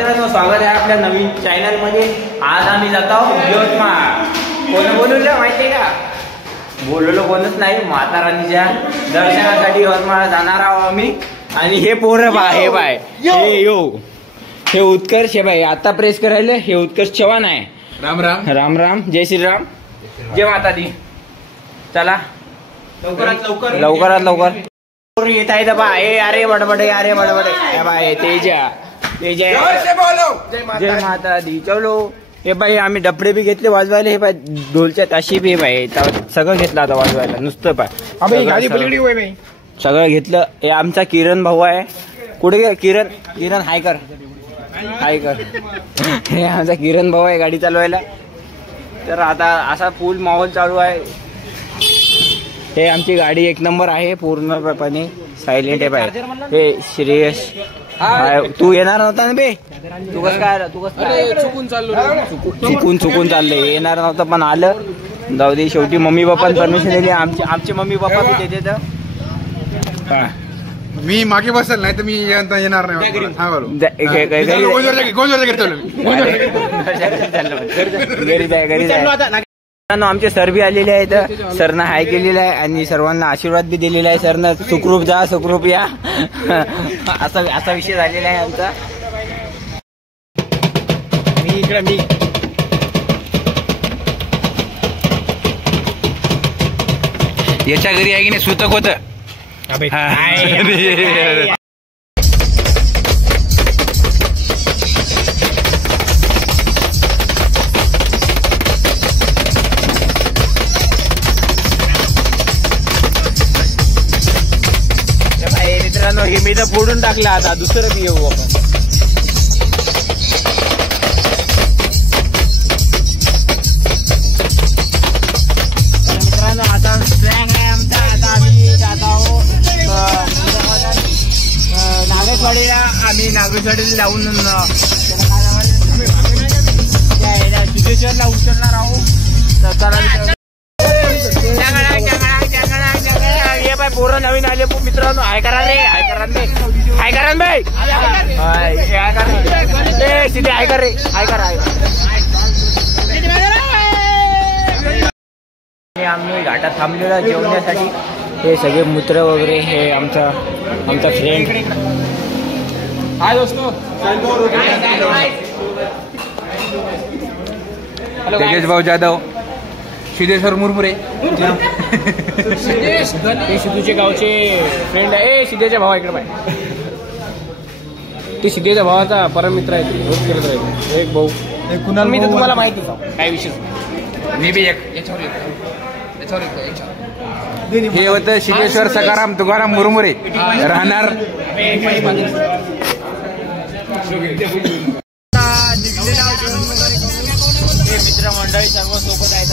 मित्रांनो, स्वागत आहे आपल्या नवीन चॅनल मध्ये। आज आम्ही जात आहोत यवतमाळ। कोण बोलवलं माहिती आहे का? बोलवलं कोणच नाही, माता राणीच्या दर्शनासाठी यवतमाळ जाणार आहोत आम्ही। आणि हे पोरं बा, हे बाय, हे उत्कर्ष आहे बाई, आता प्रेस करायला हे उत्कर्ष चव्हाण आहे। राम राम राम राम, जय श्रीराम, जय माता दी। चला लवकरात लवकर येत आहे बा। हे अरे बडबडे, अरे बडबडे बाय, तेजा जय माता दी। चलो हे बाई, आम्ही डबडे बी घेतले वाजवायला। हे बाय ढोलच्या ताशी बी बाई, सगळं घेतलं आता वाजवायला, नुसतं पाय सगळं घेतलं। हे आमचा किरण भाऊ आहे। कुठे गे किरण? किरण हाय कर, हाय कर। हे आमचा किरण भाऊ आहे गाडी चालवायला। तर आता असा फुल माहोल चालू आहे। हे आमची गाडी एक नंबर आहे, पूर्णपणे सायलेंट आहे बाय। हे श्रेयस, तू येणार नव्हता ना बे? तू कसं काय चुकून चाललंय, येणार नव्हतं पण आलं। जाऊ दे, शेवटी मम्मी पप्पाने परमिशन दिली। आमचे मम्मी पप्पा बी देते तर मी मागे बसेल, नाही तर मी येणार नाही। घरी जाय। आमचे सर बी आलेले आहेत, सरनं हाय केलेलं आहे आणि सर्वांना आशीर्वाद बी दिलेला आहे। सरनं सुखरूप जा, सुखरूप या, असा विषय झालेला आहे आमचा। मी याच्या घरी आहे की नाही सुतक होत। मित्रांनो, हे मी तर फोडून टाकलं, आता दुसरं बी येऊ आपण। मित्रांनो, आता स्लॅंग आहे आमचा। आता आम्ही जात आहोत नागेशवाडीला। आम्ही नागेशवाडीला जाऊन सिद्धेश्वरला उतरणार आहोत। पोरं नवीन आले मित्रांनो, हाय करा रे, हाय करा रे, हाय करा बाई, हाय करा सिद्धे, हाय कर रे, हाय करा। आम्ही घाटात थांबलेला जेवण्यासाठी। हे सगळे मित्र वगैरे, हे आमचा फ्रेंड। हाय दोस्तो, तेजस भाऊ जाधव, सिद्धेश्वर मुरमुरे, ते सिद्धूचे गावचे फ्रेंड आहे। सिद्धेच्या भावा इकडे पाहिजे, ते सिद्धेच्या भावाचा परम मित्र आहे, ते रोज करत राहते। एक भाऊ कुणाल, मी तर तुम्हाला माहिती काय विषय। मी बी एक हे होतं सिद्धेश्वर सकाराम तुकाराम मुरमुरे, राहणार मित्रमंडळी सर्व सोबत आहेत।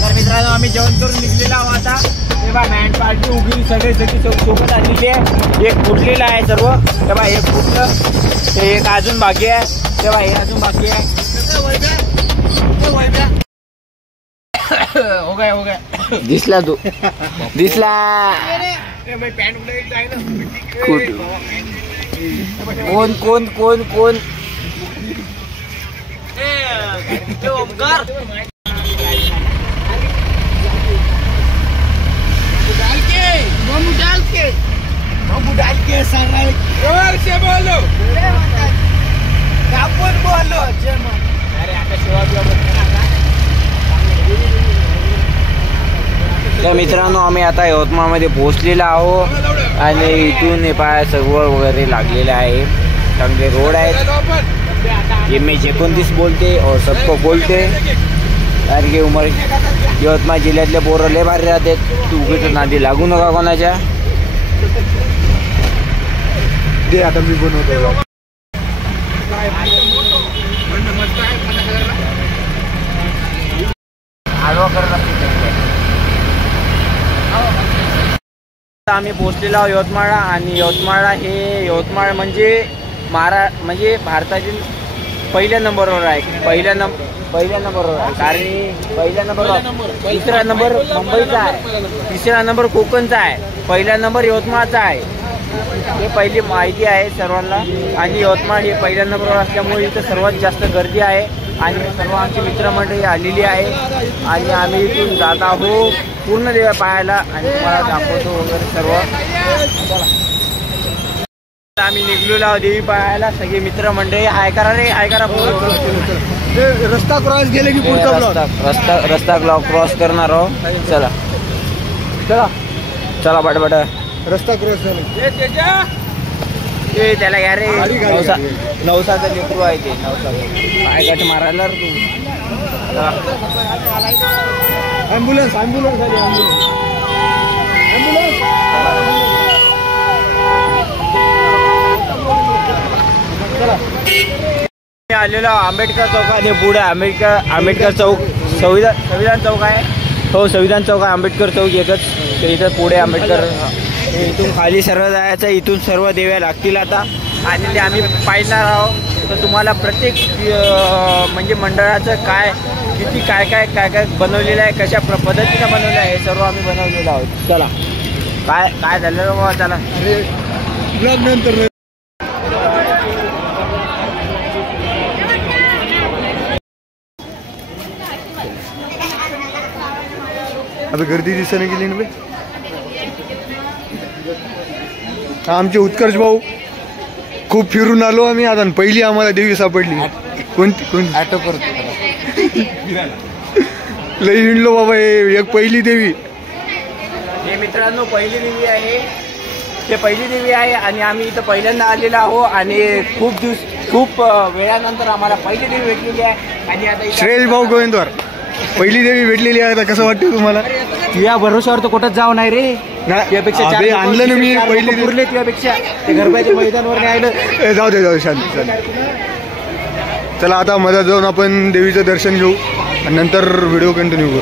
तर मित्रांनो, आम्ही जेवण करून निघलेलो आहोत आता। तेव्हा बँड पार्टी उभी सगळे सोबत आलेली आहे। एक फुटलेलं आहे सर्व, तेव्हा एक फुटलं, ते एक अजून बाकी आहे, तेव्हा हे अजून बाकी आहे। हो गया दिसला तू, दिसला कोण कोण कोण कोण ओमकार डाल के सर से बोलो, आपण बोलो। अरे आता तर मित्रांनो, आम्ही आता यवतमाळमध्ये पोहोचलेलो आहोत आणि इथून हे पाय सर्व वगैरे लागलेले आहे। चांगले रोड आहेत। MH-29 बोलते और सबको बोलते, कारण की उमर यवतमाळ जिल्ह्यातले पोरं लय भारी राहतात। तू उगीच नादी लागू नका कोणाच्या। ते आता मी बनवतो। आम्ही पोहोचलेलो आहोत यवतमाळला। आणि यवतमाळ म्हणजे भारतातील पहिल्या नंबरवर आहे। पहिल्या नंबरवर आहे, कारण पहिल्या नंबरवर दुसरा नंबर मुंबईचा आहे, तिसरा नंबर कोकणचा आहे, पहिला नंबर यवतमाळचा आहे. हे पहिली माहिती आहे सर्वांना. आणि यवतमाळ हे पहिल्या नंबरवर असल्यामुळे इथं सर्वात जास्त गर्दी आहे आणि सर्व आमची मित्रमंडळी आलेली आहे आणि आम्ही इथून जात आहोत पूर्ण देव पाहायला आणि तुम्हाला दाखवतो वगैरे सर्व. आम्ही निघलेलो आहोत देवी पाहायला, सगळे मित्रमंडळी. हाय करा रे, हाय करा. रस्ता क्रॉस गेले की रस्ता क्रॉस करणार आहो. चला चला चला बट रस्ता क्रॉस झाला. ते त्याला घ्या रे, नवसाचं लेकरू आहे ते. नवसा काय गट मारायला रे तू. ॲम्ब्युलन्स ॲम्ब्युलन्स आली, आलेलो आंबेडकर चौकात. हे पुढे आंबेडकर चौक, संविधान चौक आहे. हो, संविधान चौक आहे, आंबेडकर चौक एकच. तर इथं पुढे आंबेडकर. इथून खाली सर्व जायचं, इथून सर्व देव्या लागतील आता आणि ते आम्ही पाहिणार आहोत. तर तुम्हाला प्रत्येक म्हणजे मंडळाचं काय किती काय बनवलेलं आहे, कशा पद्धतीनं बनवलं आहे, हे सर्व आम्ही बनवलेलं आहोत. चला काय झालं बाबा, चला ब्लॉग नंतर. आता गर्दी दिसायला गेली ना. आमचे उत्कर्ष भाऊ खूप फिरून आलो आम्ही आता. पहिली आम्हाला देवी सापडली. कोणती ऑटो करतो. लई हिंडलो बाबा. हे एक पहिली देवी. हे मित्रांनो पहिली देवी आहे, ते पहिली देवी आहे आणि आम्ही इथं पहिल्यांदा आलेलो आहो आणि खूप वेळानंतर आम्हाला पहिली देवी भेटलेली आहे. आणि आता श्रेयस भाऊ गोविंदवार पहिली देवी भेटलेली आहे. आता कसं वाटतं तुम्हाला? तुझ्या भरोश्यावर तर कुठंच जाऊ नाही रे. त्यापेक्षा आणलं ना मी पहिली उरले तुझ्यापेक्षा. ते गरबाच्या मैदानावर नाही आलं. जाऊ दे शांत. चला आता मधात जाऊन आपण देवीचं दर्शन घेऊ आणि नंतर व्हिडिओ कंटिन्यू करू.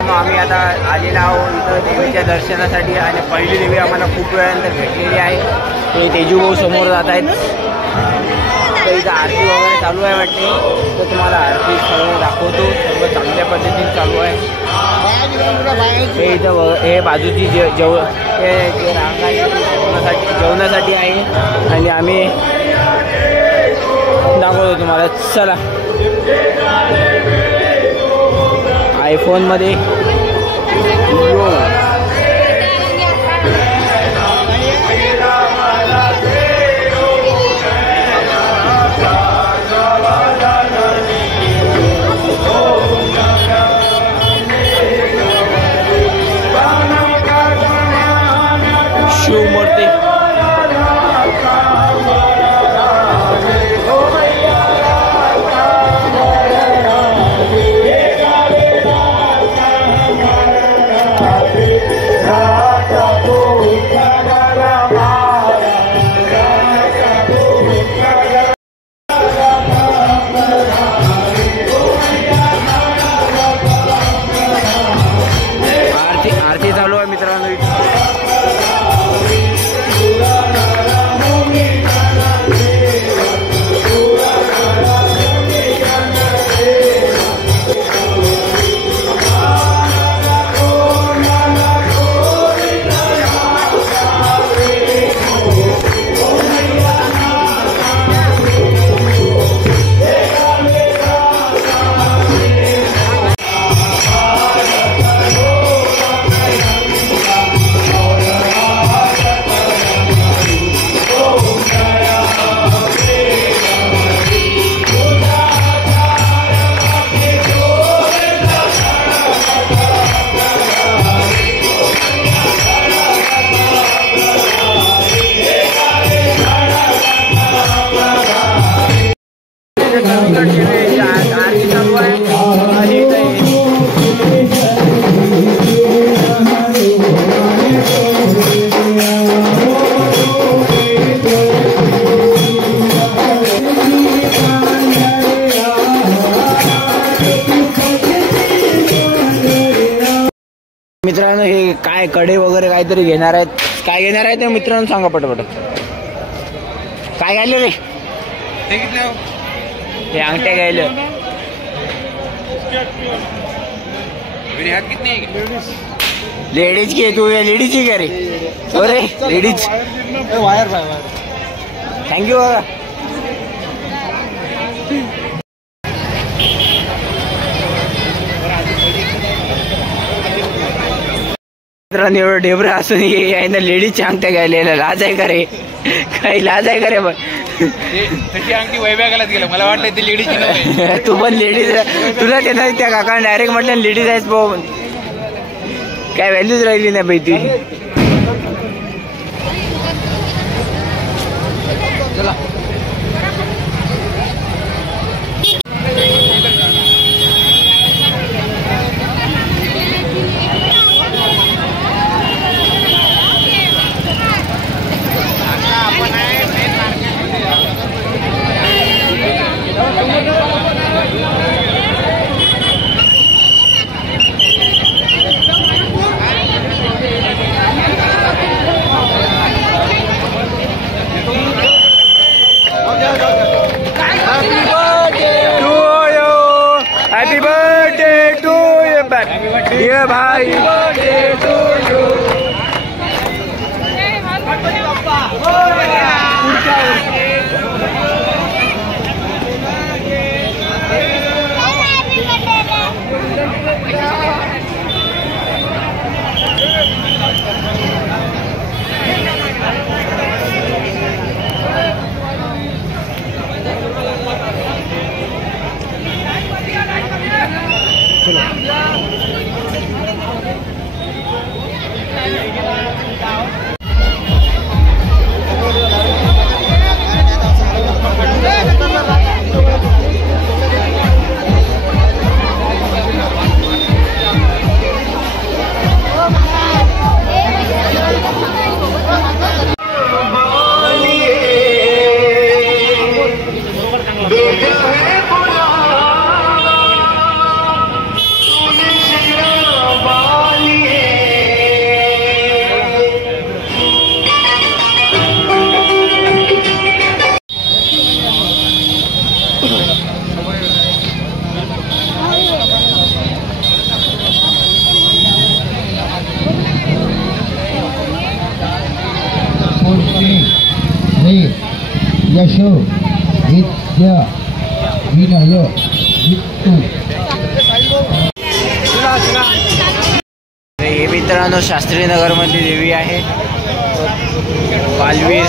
आम्ही आता आलेलो आहोत इथं देवीच्या दर्शनासाठी आणि पहिली देवी आम्हाला खूप वेळानंतर भेटलेली आहे. ते तेजूभाऊ समोर जात आहेत. तर इथं आरती वगैरे चालू आहे वाटते. तर तुम्हाला आरती सर्व दाखवतो. सर्व चांगल्या पद्धतीने चालू आहे. हे इथं हे बाजूची हे जे रांग आहे जेवणासाठी आहे आणि आम्ही दाखवतो तुम्हाला. चला आयफोनमध्ये शिवमूर्ती. आरती चालू आहे मित्रांनो. मित्रांनो हे काय कडे वगैरे काहीतरी घेणार आहेत. काय घेणार आहेत ते मित्रांनो सांगा पटपट. काय घ्यायले रे? हे अंगठ्या घ्यायले. लेडीज की तू लेडीज ही करे अरे लेडीज वायर थँक्यू बघा. मित्रांनो एवढं डेबरं असून यायनं लेडीजच्या अंगठ्या घ्यायला लाज आहे का रे? काही लाज आहे का रे? तशी अंगठी वैभ्यागालाच गेलं. मला वाटलं ते लेडीज तू पण लेडीज तुला ते नाही त्या काकाने डायरेक्ट म्हटलं लेडीज आहेस भाऊ. काय व्हॅल्यूच राहिली नाही बाई ती. चला Happy birthday to you, dear bhai. Happy birthday to you. यशो विद्या विनय वित्तू. हे मित्रांनो शास्त्रीनगर मधली देवी आहे. बालवीर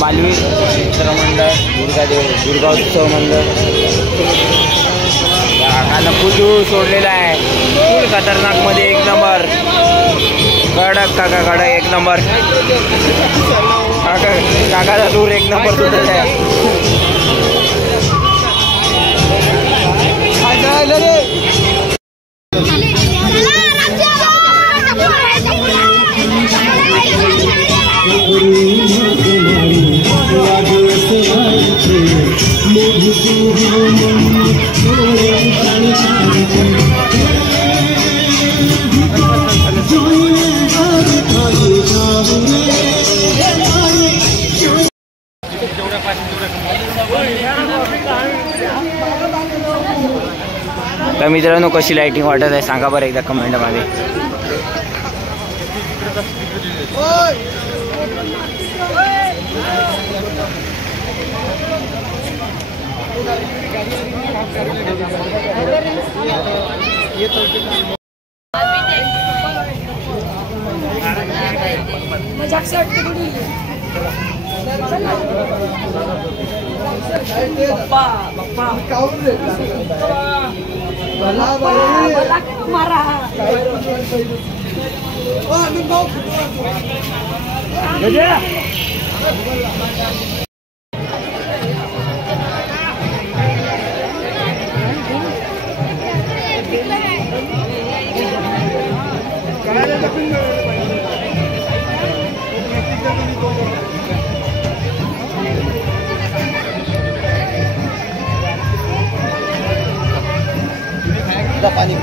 मित्र मंडळ दुर्गा उत्सव मंडळ. काकानं फुल सोडलेला आहे. फुल खतरनाक मध्ये एक नंबर. कडक काका कडक एक नंबर. काकाचा दूर एक नंबर तुटत आहे. तर मित्रांनो कशी लाइटिंग वाटत आहे सांगा बरं एकदा कमेंट मध्ये. पाणी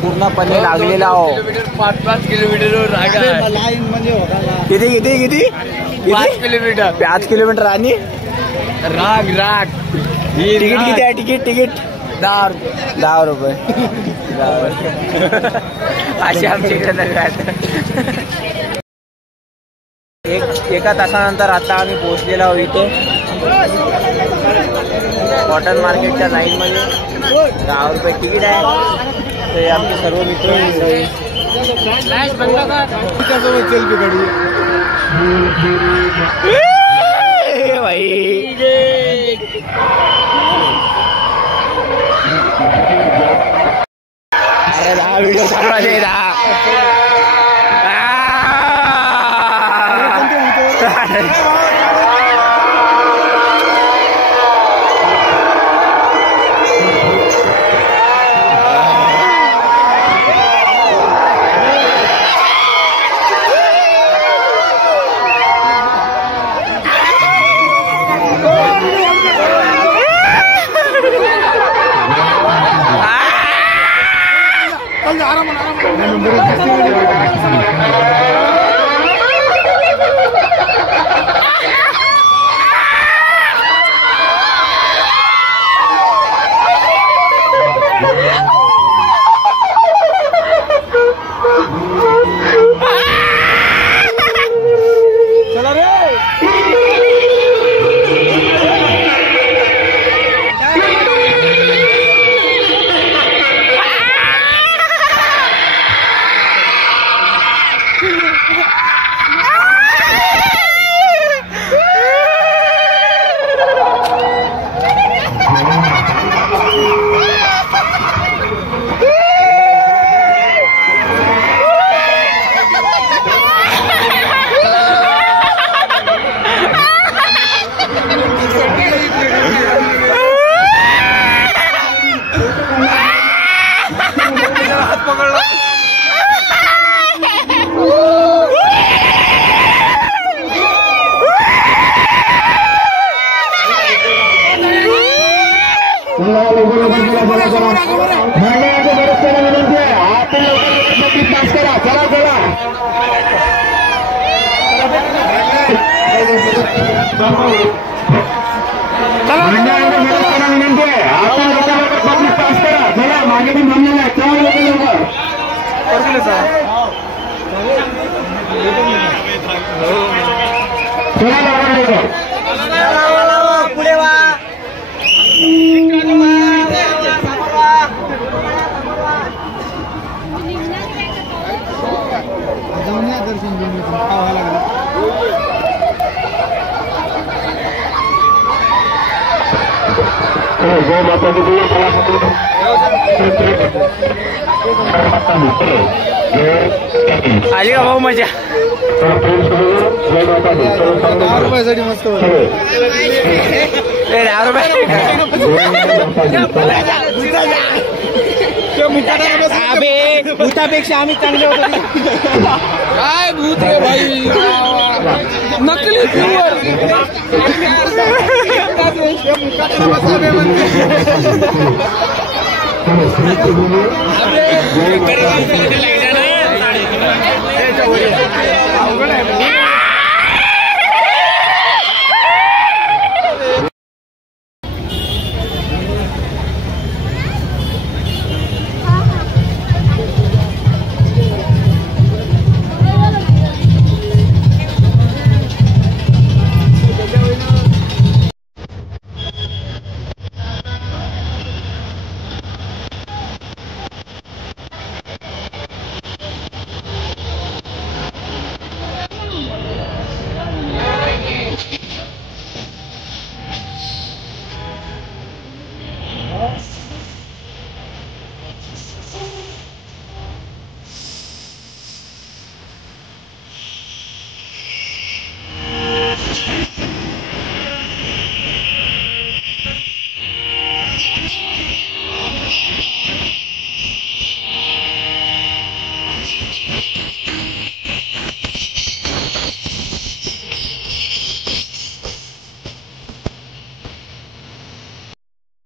पूर्णपणे लागलेला आहो. 5 किलोमीटर राग आहे. किती किती किती 5 किलोमीटर 5 किलोमीटर आणि राग राग. तिकीट किती आहे? तिकीट 10 रुपये. असे आमच्या इकडे एका तासानंतर आता आम्ही पोहोचलेलो आहोत इथे कॉटन मार्केटच्या लाईन मध्ये. 10 रुपये तिकीट आहे. ते आमचे सर्व मित्र भाई अरे व्हिडिओ चालू आहे. आली का भाऊ मजा 10 रुपयासाठी मस्त 10 रुपये अबे भूतापेक्षा आम्ही चांगले होतो. काय भूत रे भाई, नकली प्युअर.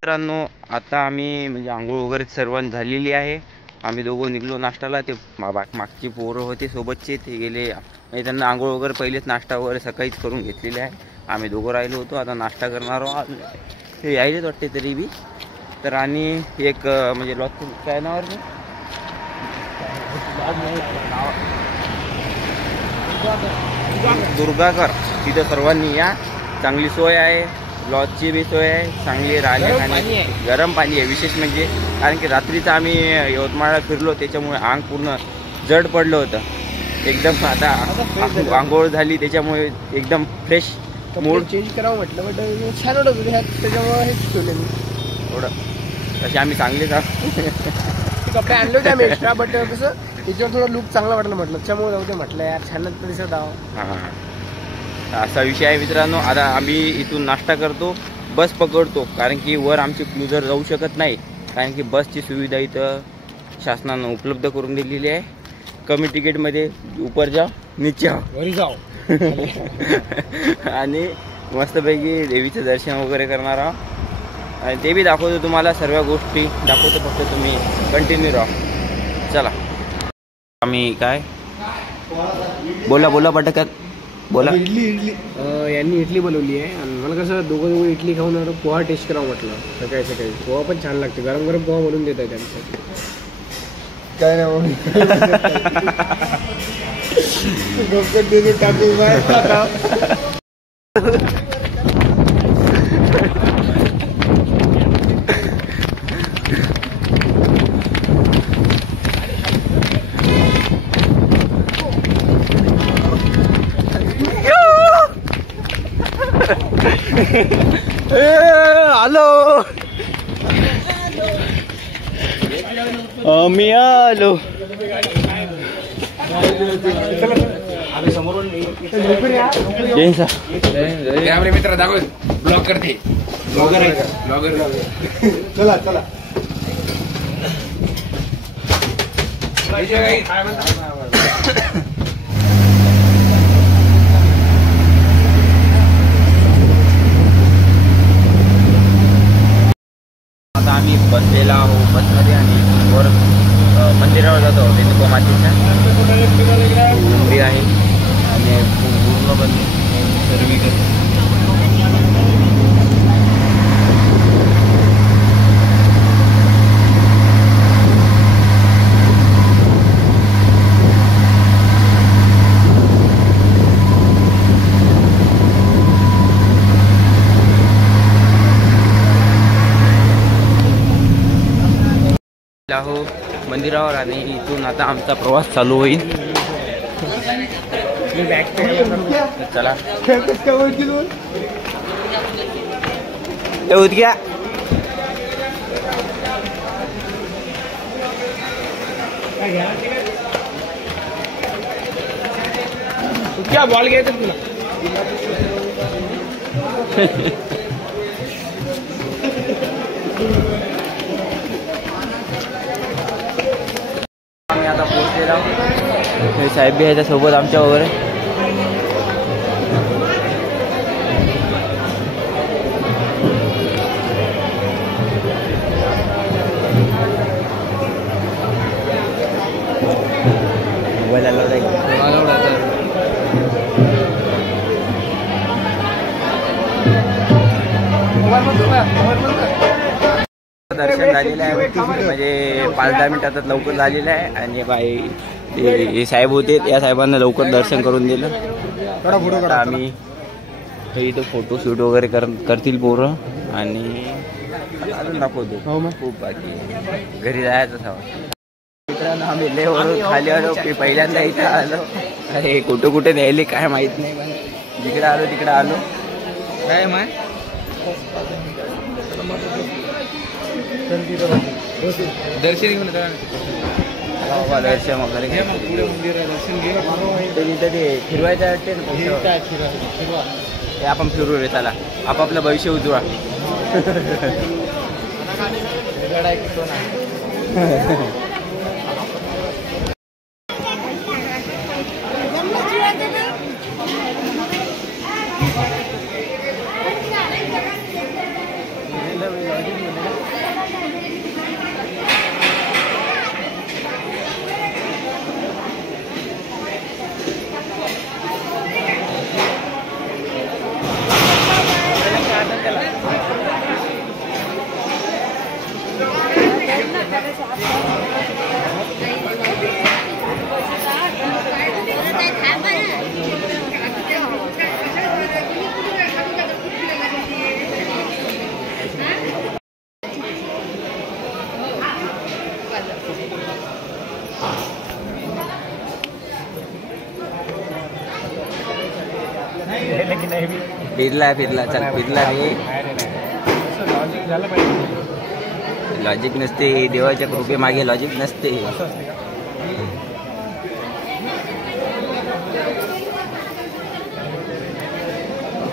मित्रांनो, आता आम्ही म्हणजे आंघोळ वगैरे सर्वांनी झालेली आहे. आम्ही दोघं निघलो नाश्त्याला. ते मागची पोरं होते सोबतचे, ते गेले म्हणजे त्यांना आंघोळ वगैरे पहिलेच नाश्ता वगैरे सकाळीच करून घेतलेले आहे. आम्ही दोघं राहिलो होतो. आता नाश्ता करणार आहोत. ते यायलेच वाटते तरी बी. तर आणि एक म्हणजे लॉज काय नावावर दुर्गाकर, तिथं सर्वांनी या. चांगली सोय आहे, लॉजची बी सोय आहे, चांगली राहण्या खाण्याची, गरम पाणी आहे विशेष म्हणजे. कारण की रात्रीचं आम्ही यवतमाळला फिरलो, त्याच्यामुळे अंग पूर्ण जड पडलं होतं एकदम. आता आंघोळ झाली त्याच्यामुळे एकदम फ्रेश मूड चेंज करावं म्हटलं, बट छान वाटत होते त्याच्यामुळे हेच ठेवले मी थोडं. तसे आम्ही चांगलेच कपडे आणले होते आम्ही एक्स्ट्रा, बट कसं त्याच्यावर थोडं लुक चांगला वाटलं म्हटलं, त्याच्यामुळे जाऊ ते म्हटलं यार छानच दिसत आहो. हां, असा विषय आहे मित्रांनो. आता आम्ही इथून नाश्ता करतो, बस पकडतो. कारण की वर आमची क्लुझर जाऊ शकत नाही, कारण की बसची सुविधा इथं शासनानं उपलब्ध करून दिलेली आहे. कमी तिकीटमध्ये ऊपर जाओ नीचे घरी जाऊ आणि मस्तपैकी देवीचं दर्शन वगैरे करणार आहोत. आणि ते बी दाखवतो तुम्हाला, सर्व गोष्टी दाखवतो. फक्त तुम्ही कंटिन्यू राहा. चला. आम्ही काय बोला पटकन बोला. इडली यांनी इडली बनवली आहे आणि मला कसं दोघं इडली खाऊन पोहा टेस्ट करावं म्हटलं. सकाळी पोहा पण छान लागते, गरम गरम पोहा बनवून देत आहे त्यांच्यासाठी. काय नाही हॅलो, मी आलो. कॅमेरे मित्र दाखव, ब्लॉग करते. ब्लॉगर आहे, ब्लॉगर. चला चला. आता आम्ही बसलेला आहोत बसमध्ये आणि वर मंदिरावर जातो. वेणुगो मातेच्या उंबरी आहे आणि पूर्ण बंद सर्वीकडे. हो मंदिरावर आणि इथून आता आमचा प्रवास चालू होईल. चला उद्या क्या बॉल घ्यायचं तुला. साहेब बी ह्याच्या सोबत आमच्या वगैरे. मोबाईल आला दर्शन झालेलं आहे म्हणजे 5-10 मिनिटात लवकर झालेलं आहे. आणि बाई ते साहेब होते त्या साहेबांना लवकर दर्शन करून दिलं. आता आम्ही इथं फोटो शूट वगैरे करतील पोरं आणि अजून दाखवतो. खूप बाकी घरी जायचं मित्रांनो. आम्ही लेवरून खाली आलो की पहिल्यांदा इथं आलो. अरे कुठं कुठे न्यायले काय माहित नाही पण जिकडे आलो तिकडे आलो. काय माय दर्शन घेऊन बाबा दर्शन वगैरे तिथं ते फिरवायचं वाटते ना. ते आपण फिरू रे चला आपापलं भविष्य उजवा. फिरला चल फिरला रे. लॉजिक नसते देवाच्या कृपे मागे लॉजिक नसते.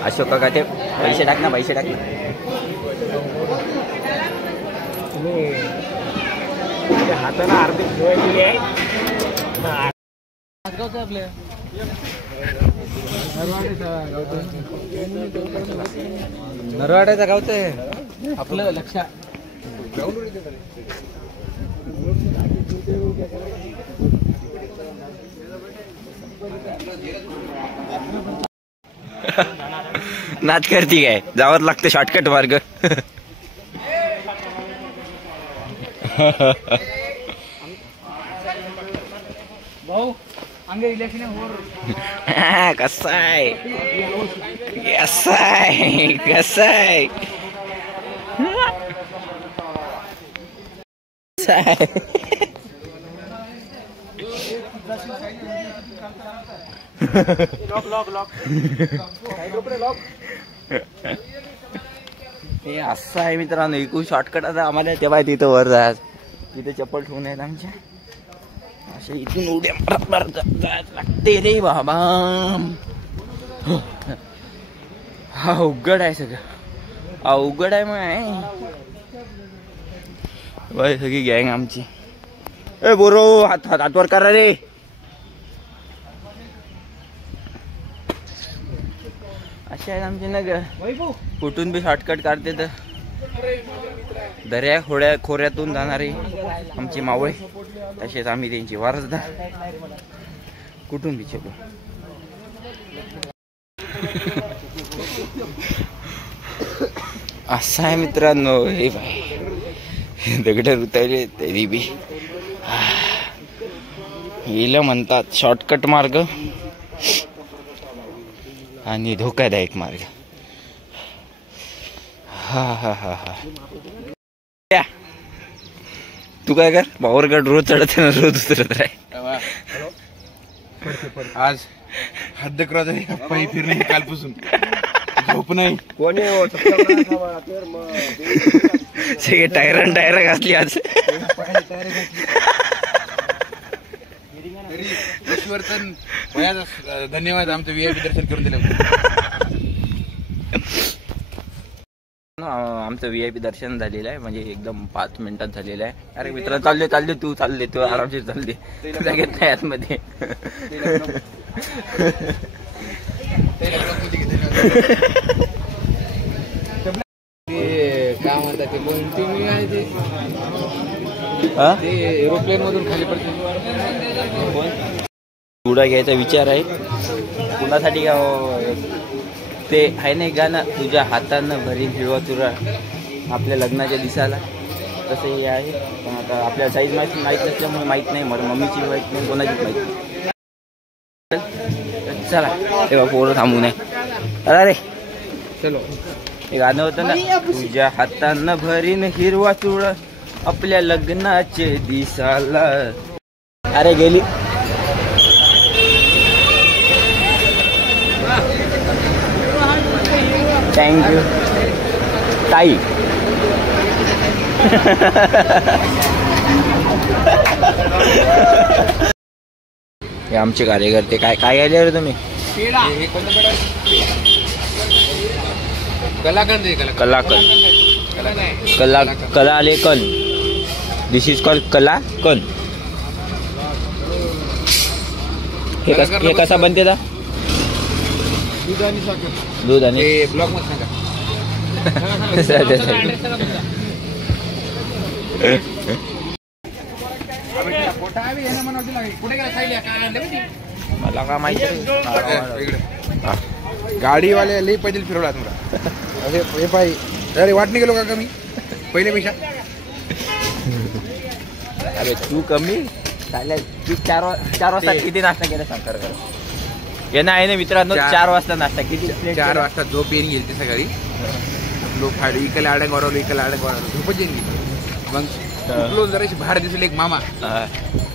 अशोक काका ते पैसे टाक ना पैसे टाक ना. हाताला अर्धी ठेवायची आहे. आपल्या नरवाड्याचा गावचं आहे आपलं लक्षात. नाच करती काय जावं लागतं शॉर्टकट मार्ग. भाऊ अंगे इलेक्शन कसं आहे कसं आहे कसं आहे हे असं आहे मित्रांनो. एकूण शॉर्टकट आता आम्हाला तेव्हा तिथं वर जायचं. तिथे चप्पल ठेवून आहेत आमच्या. असे इथून उड्या मारत जायला लागते रे बाबा. हा अवघड आहे सगळं अवघड आहे. मग बाय सगळी गँग आमची. ए बोरो हातवर करा रे. असे आहेत आमचे ना ग. कुठून बी शॉर्टकट काढते तर दर्या खोऱ्यातून जाणारे आमची मावळे. तसेच आम्ही त्यांची वारसदार. कुठून बी चलो. असं आहे मित्रांनो. हे बाई दगड रुतायले तरी बी हिला म्हणतात शॉर्टकट मार्ग आणि धोकादायक मार्ग. हा हा हा हा. तू काय कर बावरगड रोज चढत ना रोज उतरत राह. आज हद्द क्रॉस झाली. पायी फिरणे कालपासून झोप नाही. कोणी सगळे टायर घातली आज. ईश्वरचंद धन्यवाद आमचं VIP दर्शन करून दिलं. आमचं VIP दर्शन झालेलं आहे, म्हणजे एकदम 5 मिनिटात झालेलं आहे. अरे मित्र चालले तू आरामशीर चालले, तुला घेत नाही आतमध्ये. काय म्हणतात ते कोणती आहे ते एरोप्लेन मधून खाली पडते. चिवडा घ्यायचा विचार आहे कुणासाठी का ते आहे नाही गाणं, तुझ्या हातानं भरीन हिरवा तुरा आपल्या लग्नाच्या दिसाला, तसं हे आहे. पण आता आपल्या साईज माहीत नसल्यामुळे माहीत नाही, मला मम्मीची माहीत नाही, कोणाचीच माहीत नाही. चला तेव्हा पोरं थांबू नये. अरे चलो हे गाणं होतं ना, तुझ्या हातानं भरीन हिरवा तुळा आपल्या लग्नाचे दिसाला. अरे गेली थँक्यू ताई. हे आमचे कार्यकर्ते काय काय आले रे तुम्ही? कलाकंद कला लेखन. दिस इज कॉल्ड कलाकंद. हे कसा बनते दा? दूध आणि ब्लॉक मध्ये मला का माहिती. गाडीवाले लई पैदल फिरवला तुला. अरे हे पाय अरे वाट नाही गेलो का कमी पहिल्यापेक्षा. अरे तू कमी चालेल. तू 4 वाजता किती नाश्ता केला सांग खरं? हे ना आहे ना मित्रांनो, 4 वाजता नाश्ता किती? 4 वाजता झोप येऊन गेली ती सकाळी. लोक फाडी इकडे आडंग वरवलं झोपच येऊन गेली. मग उठलो जराशी बाहेर दिसले एक मामा,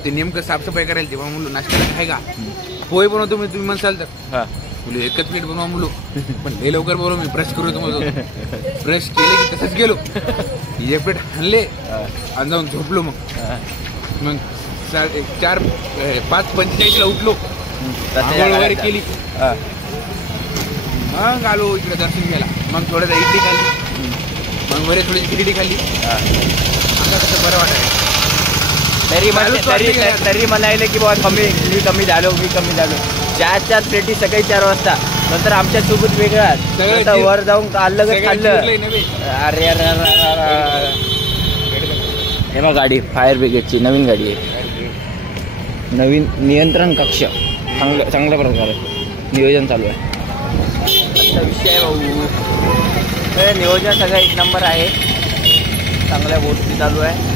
ते नेमकं साफसफाई करायला. तेव्हा म्हणलो नाश्त्याला काय का पोहे बनवतो मी, तुम्ही म्हणसाल तर. बोलू एकच प्लेट बनवा म्हणलो, पण लई लवकर बोलू मी ब्रश करू म्हणतो. ब्रश केले की तसंच गेलो, एक प्लेट आणले आणि जाऊन झोपलो. मग 5:45 उठलो, वगैरे केली, मग आलो इकडे दर्शन घ्यायला. मग थोडं इडली खाल्ली, मग बरे थोडी खिचडी खाल्ली. आता कसं बरं वाटायला. तरी म्हणायला की बाबा मी कमी झालो. 4 प्लेटी सकाळी 4 वाजता. नंतर आमच्या सोबत वेगळा वर जाऊन खाल्लं. अरे हे मग गाडी फायर ब्रिगेडची नवीन गाडी आहे. नवीन नियंत्रण कक्ष चांगल्या प्रकारे नियोजन चालू आहे. असा विषय आहे भाऊ. नियोजन सगळं 1 नंबर आहे. चांगल्या गोष्टी चालू आहे.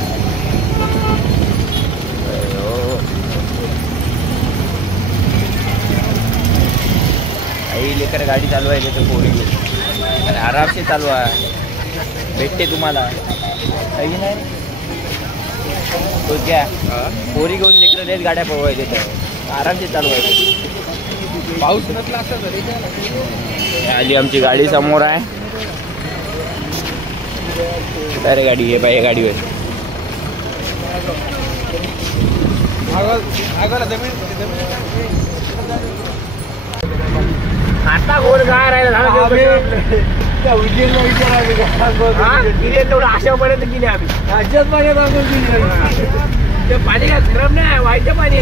आई लेकर गाडी चालू आहे त्याचं पोरी आरामशी चालू आहे. भेटते तुम्हाला काही नाही तो क्या पोरी घेऊन लेकर देत गाड्या पळवायचे तर आरामशी चालू आहे. पाऊस नसला असं आली आमची गाडी समोर आहे. अरे गाडी हे पाहिजे गाडीवर आता गोल गार आहे. तेवढं आशापर्यंत गेले आम्ही. राज्यात पाणी काय खराब नाही, व्हायचं पाणी.